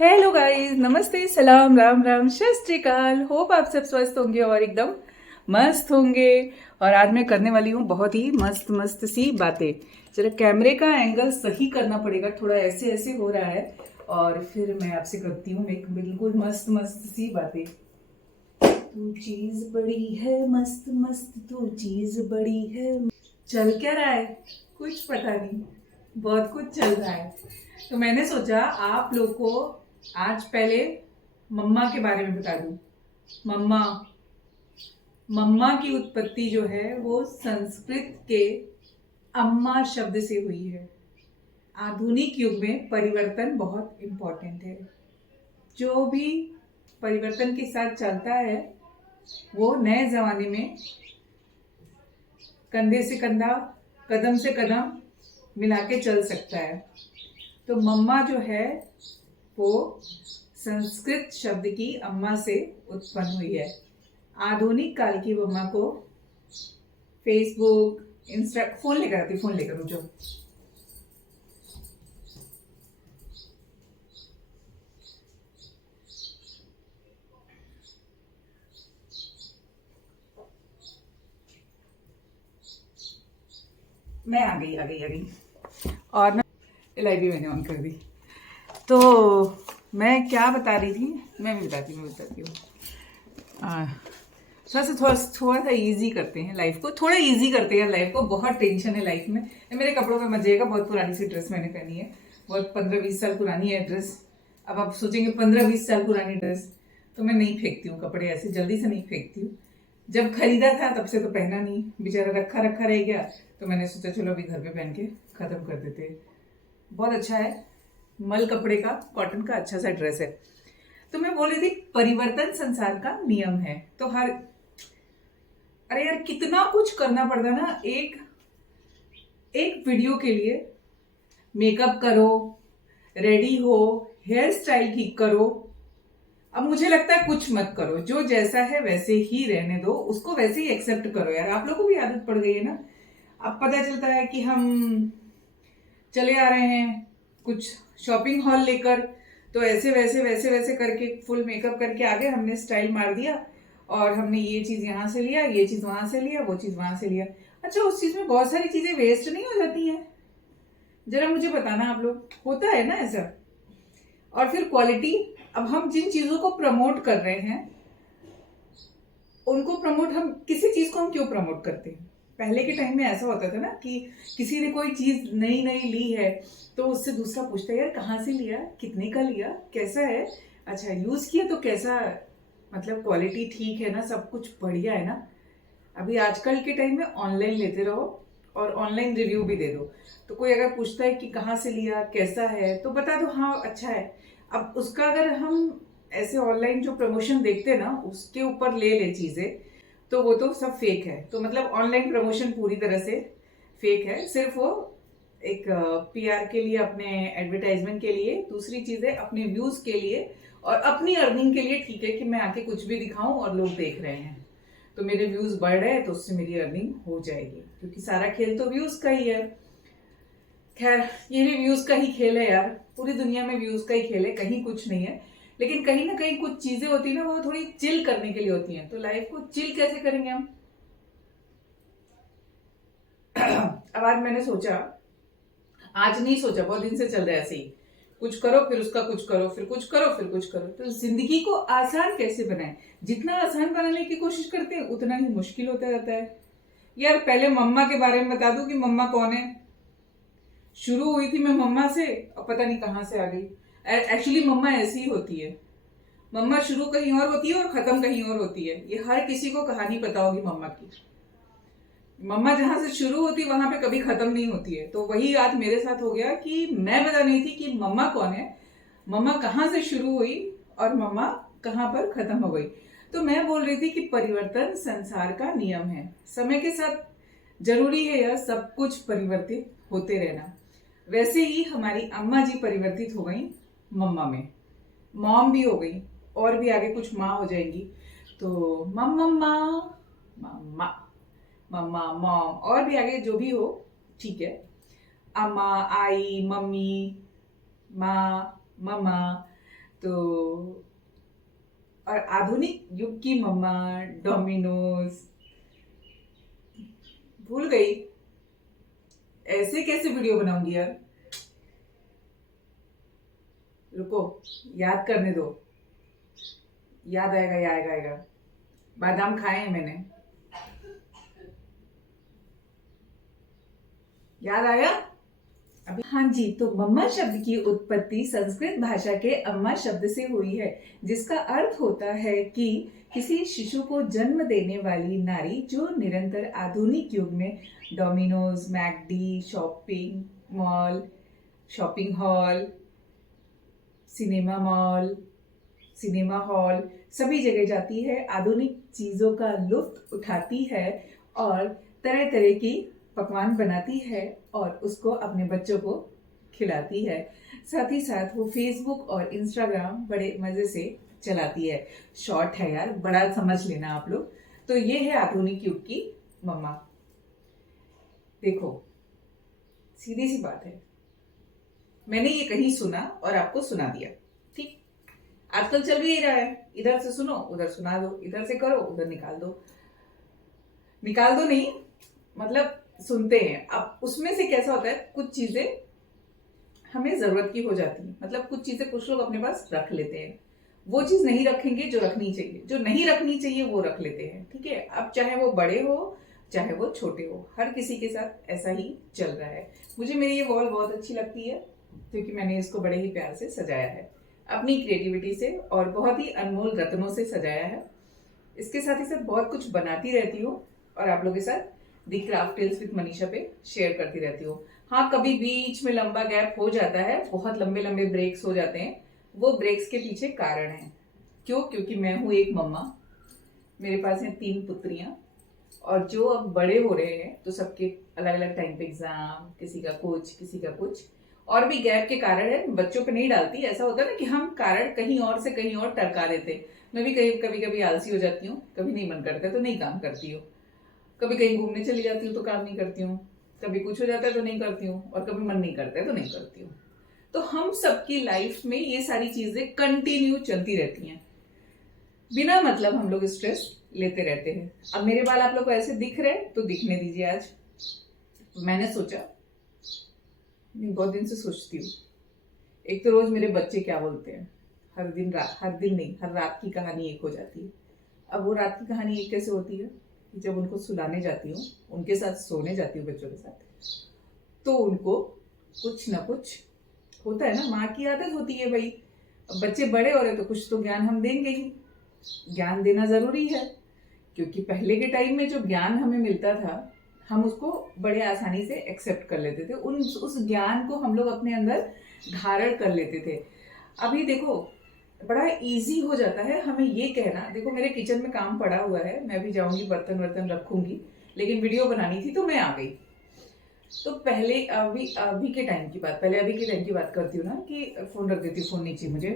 Hello guys, नमस्ते, सलाम, राम राम, सत श्री अकाल। होप आप सब स्वस्थ होंगे और एकदम मस्त होंगे। और आज मैं करने वाली हूँ बहुत ही मस्त मस्त सी बातें। जरा कैमरे का एंगल सही करना पड़ेगा, थोड़ा ऐसे ऐसे हो रहा है। और फिर मैं आपसे करती हूँ एक बिल्कुल मस्त मस्त सी बातें। तू चीज बड़ी है मस्त मस्त, तू चीज बड़ी है। चल क्या रहा है कुछ पता नहीं, बहुत कुछ चल रहा है। तो मैंने सोचा आप लोग को आज पहले मम्मा के बारे में बता दूं। मम्मा मम्मा की उत्पत्ति जो है वो संस्कृत के अम्मा शब्द से हुई है। आधुनिक युग में परिवर्तन बहुत इंपॉर्टेंट है। जो भी परिवर्तन के साथ चलता है वो नए जमाने में कंधे से कंधा, कदम से कदम मिला के चल सकता है। तो मम्मा जो है वो संस्कृत शब्द की अम्मा से उत्पन्न हुई है। आधुनिक काल की मम्मा को फेसबुक, इंस्टा, फोन लेकर आती, फोन लेकर रुक जाओ। मैं आ गई आ गई आ गई। और ना लाइट भी मैंने ऑन कर दी। तो मैं क्या बता रही थी, मैं बताती हूँ। थोड़ा सा इजी करते हैं लाइफ को, थोड़ा इजी करते हैं लाइफ को। बहुत टेंशन है लाइफ में। मेरे कपड़ों में मत जाइएगा, बहुत पुरानी सी ड्रेस मैंने पहनी है, बहुत 15-20 साल पुरानी है ड्रेस। अब आप सोचेंगे 15-20 साल पुरानी ड्रेस, तो मैं नहीं फेंकती हूँ कपड़े, ऐसे जल्दी से नहीं फेंकती हूँ। जब खरीदा था तब से तो पहना नहीं, बेचारा रखा रखा रह गया। तो मैंने सोचा चलो अभी घर पे पहन के खत्म कर देते हैं। बहुत अच्छा है, मल कपड़े का, कॉटन का अच्छा सा ड्रेस है। तो मैं बोल रही थी परिवर्तन संसार का नियम है। तो हर, अरे यार कितना कुछ करना पड़ता ना एक एक वीडियो के लिए। मेकअप करो, रेडी हो, हेयर स्टाइल ठीक करो। अब मुझे लगता है कुछ मत करो, जो जैसा है वैसे ही रहने दो, उसको वैसे ही एक्सेप्ट करो। यार आप लोगों को भी आदत पड़ गई है ना। अब पता चलता है कि हम चले आ रहे हैं कुछ शॉपिंग हॉल लेकर, तो ऐसे वैसे वैसे वैसे करके फुल मेकअप करके आगे हमने स्टाइल मार दिया। और हमने ये चीज यहाँ से लिया, ये चीज वहां से लिया, वो चीज वहां से लिया। अच्छा, उस चीज में बहुत सारी चीजें वेस्ट नहीं हो जाती हैं? जरा मुझे बताना, आप लोग होता है ना ऐसा? और फिर क्वालिटी, अब हम जिन चीजों को प्रमोट कर रहे हैं उनको प्रमोट, हम किसी चीज को हम क्यों प्रमोट करते हैं? पहले के टाइम में ऐसा होता था ना कि किसी ने कोई चीज नई नई ली है तो उससे दूसरा पूछता है यार कहाँ से लिया, कितने का लिया, कैसा है, अच्छा यूज किया तो कैसा, मतलब क्वालिटी ठीक है ना, सब कुछ बढ़िया है ना। अभी आजकल के टाइम में ऑनलाइन लेते रहो और ऑनलाइन रिव्यू भी दे दो। तो कोई अगर पूछता है कि कहाँ से लिया, कैसा है, तो बता दो हाँ अच्छा है। अब उसका अगर हम ऐसे ऑनलाइन जो प्रमोशन देखते हैं ना उसके ऊपर ले ले चीजें, तो वो तो सब फेक है। तो मतलब ऑनलाइन प्रमोशन पूरी तरह से फेक है। सिर्फ वो एक पीआर के लिए, अपने एडवर्टाइजमेंट के लिए, दूसरी चीजें अपने व्यूज के लिए और अपनी अर्निंग के लिए ठीक है कि मैं आके कुछ भी दिखाऊं और लोग देख रहे हैं तो मेरे व्यूज बढ़ रहे हैं तो उससे मेरी अर्निंग हो जाएगी, क्योंकि सारा खेल तो व्यूज का ही है। खैर, ये भी व्यूज का ही खेल है यार, पूरी दुनिया में व्यूज का ही खेल है, कहीं कुछ नहीं है। लेकिन कहीं ना कहीं कुछ चीजें होती है ना, वो थोड़ी चिल करने के लिए होती हैं। तो लाइफ को चिल कैसे करेंगे हम? अब आज मैंने सोचा, आज नहीं सोचा, बहुत दिन से चल रहा है ऐसे ही, कुछ करो फिर उसका कुछ करो, फिर कुछ करो, फिर कुछ करो। तो जिंदगी को आसान कैसे बनाए? जितना आसान बनाने की कोशिश करते हैं उतना ही मुश्किल होता जाता है। यार पहले मम्मा के बारे में बता दूं कि मम्मा कौन है। शुरू हुई थी मैं मम्मा से और पता नहीं कहां से आ गई। एक्चुअली मम्मा ऐसी ही होती है, मम्मा शुरू कहीं और होती है और खत्म कहीं और होती है। ये हर किसी को कहानी पता होगी मम्मा की। मम्मा जहां से शुरू होती वहां पे कभी खत्म नहीं होती है। तो वही आज मेरे साथ हो गया कि मैं बता नहीं थी कि मम्मा कौन है, मम्मा कहाँ से शुरू हुई और मम्मा कहाँ पर खत्म हो गई। तो मैं बोल रही थी कि परिवर्तन संसार का नियम है। समय के साथ जरूरी है यह सब कुछ परिवर्तित होते रहना। वैसे ही हमारी अम्मा जी परिवर्तित हो गई मम्मा में, मॉम भी हो गई और भी आगे कुछ माँ हो जाएंगी। तो मम्मा, मम्मा, मम्मा, मॉम और भी आगे जो भी हो, ठीक है। अम्मा, आई, मम्मी, माँ, मम्मा, तो और आधुनिक युग की मम्मा डोमिनोज भूल गई, ऐसे कैसे वीडियो बनाऊंगी यार, रुको याद करने दो, याद आएगा याद आएगा। बादाम खाए हैं मैंने, याद आया अभी। हाँ जी, तो मम्मा शब्द की उत्पत्ति संस्कृत भाषा के अम्मा शब्द से हुई है, जिसका अर्थ होता है कि किसी शिशु को जन्म देने वाली नारी, जो निरंतर आधुनिक युग में Domino's, McD, shopping hall, cinema hall सभी जगह जाती है, आधुनिक चीजों का लुत्फ उठाती है और तरह तरह की पकवान बनाती है और उसको अपने बच्चों को खिलाती है। साथ ही साथ वो फेसबुक और इंस्टाग्राम बड़े मजे से चलाती है। शॉर्ट है यार, बड़ा समझ लेना आप लोग। तो ये है आधुनिक युग की मम्मा। देखो सीधी सी बात है, मैंने ये कहीं सुना और आपको सुना दिया, ठीक। आजकल चल भी रहा है, इधर से सुनो उधर सुना दो, इधर से करो उधर निकाल दो नहीं, मतलब सुनते हैं। अब उसमें से कैसा होता है, कुछ चीजें हमें जरूरत की हो जाती है, मतलब कुछ चीजें कुछ लोग अपने पास रख लेते हैं, वो चीज नहीं रखेंगे जो रखनी चाहिए, जो नहीं रखनी चाहिए वो रख लेते हैं, ठीक है। अब चाहे वो बड़े हो चाहे वो छोटे हो, हर किसी के साथ ऐसा ही चल रहा है। मुझे मेरी ये वॉल बहुत अच्छी लगती है क्योंकि मैंने इसको बड़े ही प्यार से सजाया है, अपनी क्रिएटिविटी से और बहुत ही अनमोल रत्नों से सजाया है। इसके साथ ही साथ बहुत कुछ बनाती रहती हूँ और आप लोगों के साथ दी क्राफ्ट टेल्स विद मनीषा पे शेयर करती रहती हूँ। हाँ, कभी बीच में लंबा गैप हो जाता है, बहुत लंबे लंबे ब्रेक्स हो जाते हैं, वो ब्रेक्स के पीछे कारण है। क्यों? क्योंकि मैं हूँ एक मम्मा, मेरे पास हैं 3 पुत्रियां और जो अब बड़े हो रहे हैं तो सबके अलग अलग टाइम पे एग्जाम, किसी का कुछ और भी गैप के कारण है। बच्चों पे नहीं डालती, ऐसा होता है ना कि हम कारण कहीं और से कहीं और टरका देते। मैं भी कभी आलसी हो जाती हूँ, कभी नहीं मन करता तो नहीं काम करती हूँ, कभी कहीं घूमने चली जाती हूँ तो काम नहीं करती हूँ, कभी कुछ हो जाता है तो नहीं करती हूँ और कभी मन नहीं करता है तो नहीं करती हूँ। तो हम सबकी लाइफ में ये सारी चीजें कंटिन्यू चलती रहती हैं, बिना मतलब हम लोग स्ट्रेस लेते रहते हैं। अब मेरे बाल आप लोग को ऐसे दिख रहे हैं तो दिखने दीजिए। आज मैंने सोचा, बहुत दिन से सोचती हूँ, एक तो रोज मेरे बच्चे क्या बोलते हैं, हर दिन नहीं, हर रात की कहानी एक हो जाती है। अब वो रात की कहानी एक कैसे होती है कि जब उनको सुलाने जाती हूँ, उनके साथ सोने जाती हूँ बच्चों के साथ, तो उनको कुछ ना कुछ होता है ना, माँ की आदत होती है भाई। अब बच्चे बड़े हो रहे तो कुछ तो ज्ञान हम देंगे ही, ज्ञान देना जरूरी है, क्योंकि पहले के टाइम में जो ज्ञान हमें मिलता था हम उसको बड़े आसानी से एक्सेप्ट कर लेते थे, उस ज्ञान को हम लोग अपने अंदर धारण कर लेते थे। अभी देखो बड़ा इजी हो जाता है हमें ये कहना। देखो मेरे किचन में काम पड़ा हुआ है, मैं भी जाऊंगी बर्तन वर्तन रखूंगी, लेकिन वीडियो बनानी थी तो मैं आ गई। तो पहले अभी के टाइम की बात, पहले अभी के टाइम की बात करती हूँ ना, कि फोन रख देती हूँ, फोन नीचे मुझे,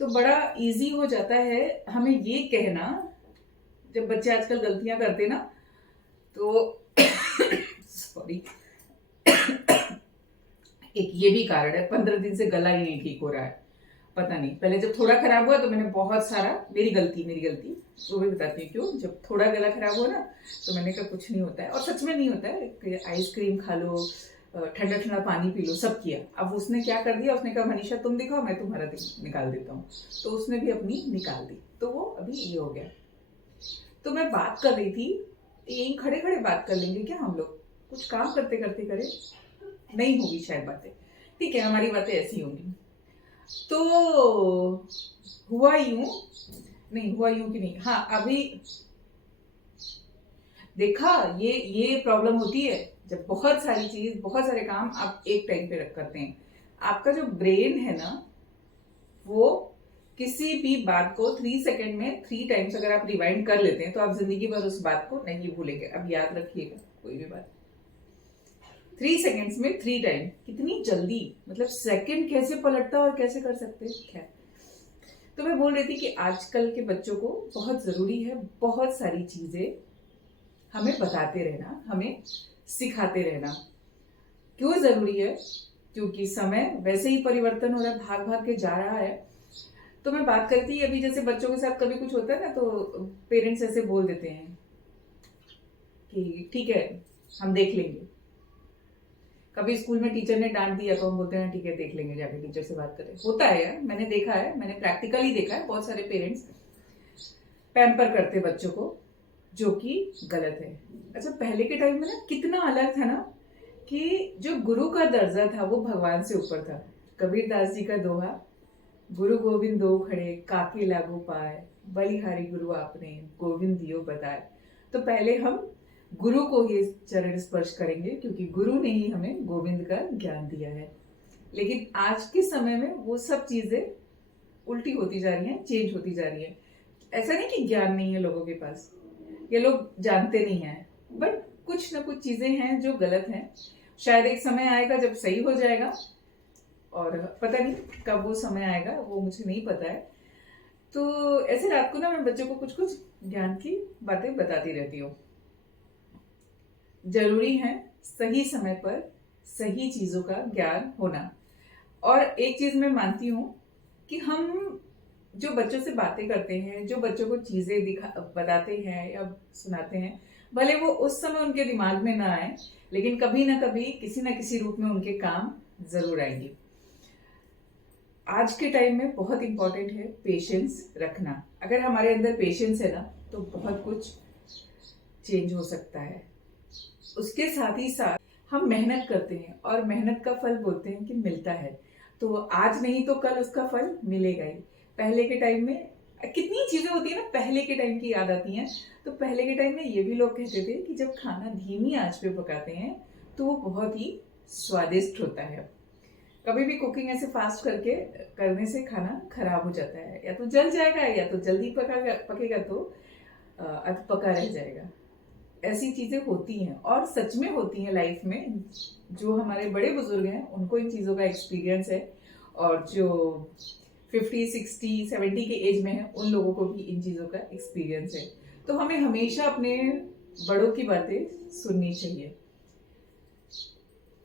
तो बड़ा इजी हो जाता है हमें ये कहना। जब बच्चे आजकल गलतियां करते ना तो सॉरी एक ये भी कारण है, 15 दिन से गला ही नहीं ठीक हो रहा है, पता नहीं। पहले जब थोड़ा खराब हुआ तो मैंने बहुत सारा, मेरी गलती वो भी बताती हूँ क्यों। जब थोड़ा गला खराब हुआ ना तो मैंने कहा कुछ नहीं होता है, और सच में नहीं होता है। आइसक्रीम खा लो, ठंडा ठंडा पानी पी लो, सब किया। अब उसने क्या कर दिया, उसने कहा मनीषा तुम दिखाओ, मैं तुम्हारा निकाल देता हूँ। तो उसने भी अपनी निकाल दी, तो वो अभी ये हो गया। तो मैं बात कर रही थी, यही खड़े खड़े बात कर लेंगे क्या हम लोग, कुछ काम करते करते करें, नहीं होगी शायद बातें, ठीक है हमारी बातें ऐसी होंगी। तो हुआ यूं कि नहीं, हाँ अभी देखा, ये प्रॉब्लम होती है जब बहुत सारे काम आप एक टाइम पे करते हैं। आपका जो ब्रेन है ना, वो किसी भी बात को 3 सेकंड में 3 टाइम्स अगर आप रिवाइंड कर लेते हैं तो आप जिंदगी भर उस बात को नहीं भूलेंगे। अब याद रखिएगा, कोई भी बात 3 सेकंड्स में 3 टाइम, कितनी जल्दी, मतलब सेकंड कैसे पलटता और कैसे कर सकते हैं। खैर, तो मैं बोल रही थी कि आजकल के बच्चों को बहुत जरूरी है बहुत सारी चीजें हमें बताते रहना, हमें सिखाते रहना। क्यों जरूरी है? क्योंकि समय वैसे ही परिवर्तन हो रहा है, भाग भाग के जा रहा है। तो मैं बात करती अभी जैसे बच्चों के साथ कभी कुछ होता है ना, तो पेरेंट्स ऐसे बोल देते हैं कि ठीक है हम देख लेंगे। कभी स्कूल में टीचर ने डांट दिया तो हम बोलते हैं ठीक है देख लेंगे, जाके टीचर से बात करें। होता है यार, मैंने देखा है, मैंने प्रैक्टिकली देखा है, बहुत सारे पेरेंट्स पैम्पर करते बच्चों को, जो कि गलत है। अच्छा, पहले के टाइम में ना कितना अलग था ना, कि जो गुरु का दर्जा था वो भगवान से ऊपर था। कबीरदास जी का दोहा, गुरु गोविंद दो खड़े काके लागू पाए, बलिहारी गुरु आपने गोविंद दियो बताए। तो पहले हम गुरु को ही चरण स्पर्श करेंगे, क्योंकि गुरु ने ही हमें गोविंद का ज्ञान दिया है। लेकिन आज के समय में वो सब चीजें उल्टी होती जा रही हैं, चेंज होती जा रही है। ऐसा नहीं कि ज्ञान नहीं है लोगों के पास, ये लोग जानते नहीं हैं, बट कुछ ना कुछ चीजें हैं जो गलत हैं। शायद एक समय आएगा जब सही हो जाएगा, और पता नहीं कब वो समय आएगा, वो मुझे नहीं पता है। तो ऐसे रात को ना मैं बच्चों को कुछ कुछ ज्ञान की बातें बताती रहती हूँ। जरूरी है सही समय पर सही चीजों का ज्ञान होना। और एक चीज मैं मानती हूँ कि हम जो बच्चों से बातें करते हैं, जो बच्चों को चीजें बताते हैं या सुनाते हैं, भले वो उस समय उनके दिमाग में ना आए, लेकिन कभी ना कभी किसी ना किसी रूप में उनके काम जरूर आएंगे। आज के टाइम में बहुत इंपॉर्टेंट है पेशेंस रखना। अगर हमारे अंदर पेशेंस है ना, तो बहुत कुछ चेंज हो सकता है। उसके साथ ही साथ हम मेहनत करते हैं, और मेहनत का फल बोलते हैं कि मिलता है, तो आज नहीं तो कल उसका फल मिलेगा ही। पहले के टाइम में कितनी चीजें होती है ना, पहले के टाइम की याद आती हैं। तो पहले के टाइम में ये भी लोग कहते थे कि जब खाना धीमी आंच पे पकाते हैं तो वो बहुत ही स्वादिष्ट होता है। कभी भी कुकिंग ऐसे फास्ट करने से खाना खराब हो जाता है, या तो जल जाएगा या तो जल्दी पकेगा तो अध पका रह जाएगा। ऐसी चीजें होती हैं, और सच में होती हैं लाइफ में। जो हमारे बड़े बुजुर्ग हैं उनको इन चीजों का एक्सपीरियंस है, और जो 50, 60, 70 के एज में है उन लोगों को भी इन चीजों का एक्सपीरियंस है। तो हमें हमेशा अपने बड़ों की बातें सुननी चाहिए।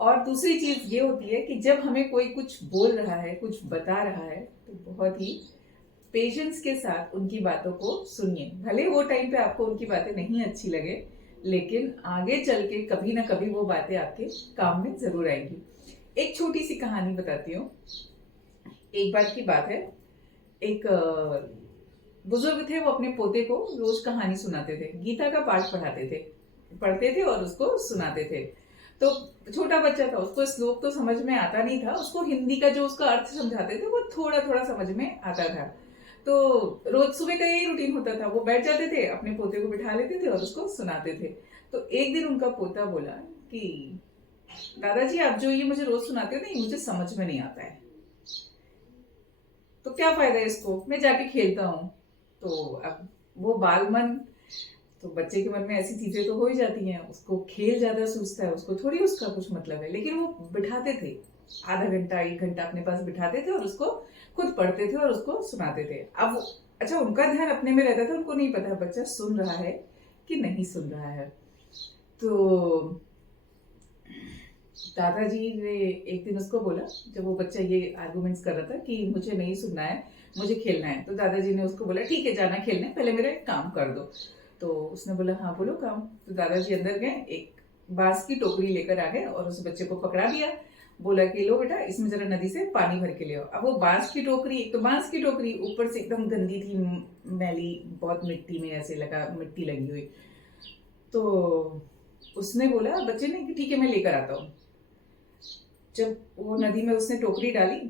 और दूसरी चीज ये होती है कि जब हमें कोई कुछ बोल रहा है, कुछ बता रहा है, तो बहुत ही पेशेंस के साथ उनकी बातों को सुनिए। भले वो टाइम पे आपको उनकी बातें नहीं अच्छी लगे, लेकिन आगे चल के कभी ना कभी वो बातें आपके काम में जरूर आएंगी। एक छोटी सी कहानी बताती हूँ। एक बार की बात है, एक बुजुर्ग थे, वो अपने पोते को रोज कहानी सुनाते थे, गीता का पाठ पढ़ते थे और उसको सुनाते थे। तो छोटा बच्चा था, उसको श्लोक तो समझ में आता नहीं था, उसको हिंदी का जो उसका अर्थ समझाते थे वो थोड़ा थोड़ा समझ में आता था। तो रोज सुबह का यही रूटीन होता था, वो बैठ जाते थे, अपने पोते को बिठा लेते थे और उसको सुनाते थे। तो एक दिन उनका पोता बोला कि दादाजी आप जो ये मुझे रोज सुनाते हो ना, ये मुझे समझ में नहीं आता है, तो क्या फायदा है इसको, मैं जाके खेलता हूँ। तो अब वो बाल मन, तो बच्चे के मन में ऐसी चीजें तो हो ही जाती हैं, उसको खेल ज्यादा सूझता है, उसको थोड़ी उसका कुछ मतलब है। लेकिन वो बिठाते थे, आधा घंटा 1 घंटा अपने पास बिठाते थे और उसको खुद पढ़ते थे और उसको सुनाते थे। अब अच्छा, उनका ध्यान अपने में रहता था, उनको नहीं पता बच्चा सुन रहा है कि नहीं सुन रहा है। तो दादाजी ने एक दिन उसको बोला, जब वो बच्चा ये आर्गुमेंट्स कर रहा था कि मुझे नहीं सुनना है, मुझे खेलना है, तो दादाजी ने उसको बोला ठीक है जाना खेलने, पहले मेरा एक काम कर दो। तो उसने बोला हाँ बोलो काम। तो दादाजी अंदर गए, एक बांस की टोकरी लेकर आ गए और उस बच्चे को पकड़ा दिया, बोला कि लो बेटा इसमें जरा नदी से पानी भर के ले आओ। अब वो बांस की टोकरी, एक तो बांस की टोकरी ऊपर से एकदम गंदी थी, मैली, बहुत मिट्टी में ऐसे लगा, मिट्टी लगी हुई। तो उसने बोला बच्चे ने कि ठीक है मैं लेकर आता हूँ। जब वो नदी में उसने टोकरी डाली,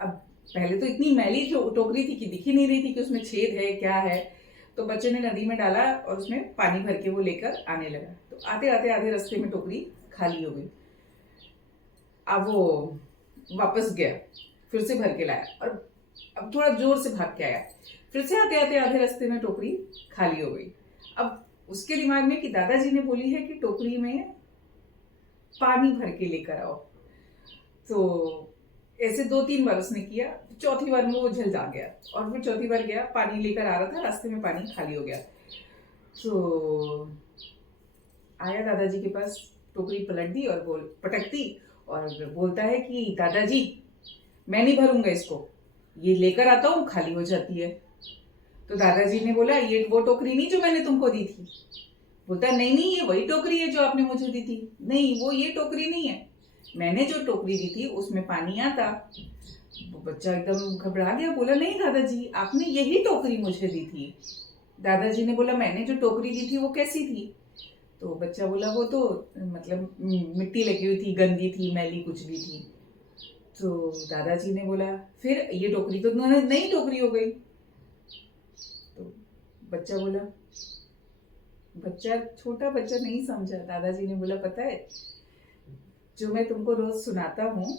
अब पहले तो इतनी मैली टोकरी थी कि दिख ही नहीं रही थी कि उसमें छेद है क्या है। तो बच्चे ने नदी में डाला और उसमें पानी भर के वो लेकर आने लगा। तो आते आते आधे रास्ते में टोकरी खाली हो गई। अब वो वापस गया, फिर से भर के लाया और अब थोड़ा जोर से भाग के आया, फिर से आते आते आधे रास्ते में टोकरी खाली हो गई। अब उसके दिमाग में कि दादाजी ने बोली है कि टोकरी में पानी भर के लेकर आओ। तो ऐसे 2-3 बार उसने किया, चौथी बार में वो झल आ गया और फिर चौथी बार गया, पानी लेकर आ रहा था, रास्ते में पानी खाली हो गया। तो आया दादाजी के पास, टोकरी पटक दी और बोलता है कि दादाजी मैं नहीं भरूंगा इसको, ये लेकर आता हूँ खाली हो जाती है। तो दादाजी ने बोला ये वो टोकरी नहीं जो मैंने तुमको दी थी। बोलता है नहीं नहीं ये वही टोकरी है जो आपने मुझे दी थी। नहीं वो ये टोकरी नहीं है, मैंने जो टोकरी दी थी उसमें पानी आता। वो बच्चा एकदम घबरा गया, बोला नहीं दादाजी आपने यही टोकरी मुझे दी थी। दादाजी ने बोला मैंने जो टोकरी दी थी वो कैसी थी। तो बच्चा बोला वो तो मतलब मिट्टी लगी हुई थी, गंदी थी, मैली कुछ भी थी। तो दादाजी ने बोला फिर ये टोकरी तो नई टोकरी हो गई। तो बच्चा बोला, बच्चा छोटा बच्चा नहीं समझा। दादाजी ने बोला पता है जो मैं तुमको रोज सुनाता हूँ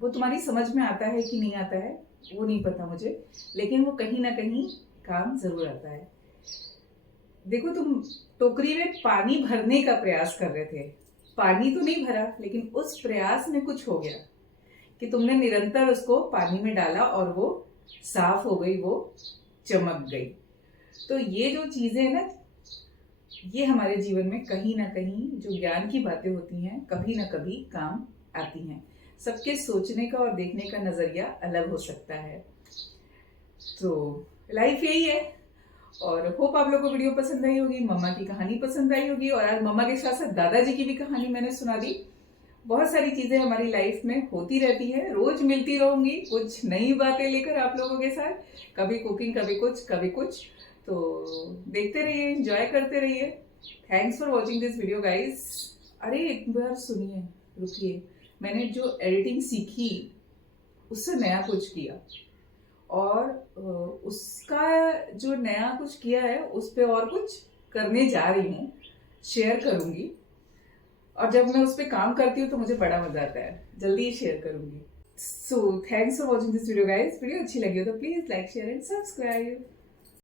वो तुम्हारी समझ में आता है कि नहीं आता है वो नहीं पता मुझे, लेकिन वो कहीं ना कहीं काम जरूर आता है। देखो तुम टोकरी में पानी भरने का प्रयास कर रहे थे, पानी तो नहीं भरा, लेकिन उस प्रयास में कुछ हो गया कि तुमने निरंतर उसको पानी में डाला और वो साफ हो गई, वो चमक गई। तो ये जो चीजें ना ये हमारे जीवन में कहीं ना कहीं जो ज्ञान की बातें होती हैं कभी ना कभी काम आती हैं। सबके सोचने का और देखने का नजरिया अलग हो सकता है। तो लाइफ यही है। और होप आप लोगों को वीडियो पसंद आई होगी, मम्मा की कहानी पसंद आई होगी, और आज मम्मा के साथ साथ दादाजी की भी कहानी मैंने सुना दी। बहुत सारी चीजें हमारी लाइफ में होती रहती है, रोज मिलती रहूंगी कुछ नई बातें लेकर आप लोगों के साथ, कभी कुकिंग कभी कुछ कभी कुछ। तो देखते रहिए, एंजॉय करते रहिए। Thanks for watching this video guys. अरे एक बार सुनिए, रुकिए, मैंने जो एडिटिंग सीखी उससे नया कुछ किया, और उसका जो नया कुछ किया है उस पर और कुछ करने जा रही हूँ, शेयर करूंगी। और जब मैं उस पर काम करती हूँ तो मुझे बड़ा मजा आता है, जल्दी ही शेयर करूंगी। So thanks for watching this video guys. Video अच्छी लगी हो तो please like share and subscribe.